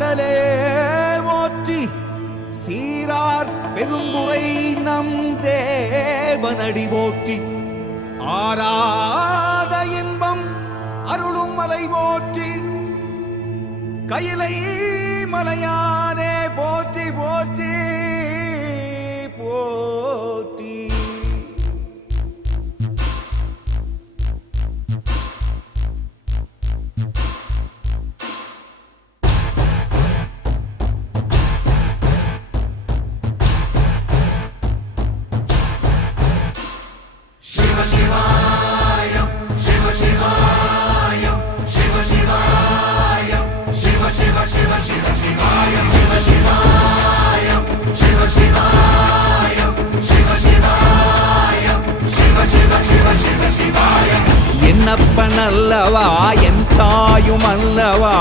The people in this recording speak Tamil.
கடலே போற்றி சீரார் பெருந்துரை நம் தேவனடி போற்றி ஆராத இன்பம் அருளும் மலை போற்றி கையிலை மலையானே போற்றி போற்றி போற்றி. Shiva Shivaya, Shiva Shivaya, Shiva Shivaya, Shiva Shiva Shiva Shiva Shivaya, Shiva Shivaya, Shiva Shivaya, Shiva Shivaya, Shiva Shiva Shiva Shiva Shivaya. என்னப்பன் அல்லவா என் தாயும் அல்லவா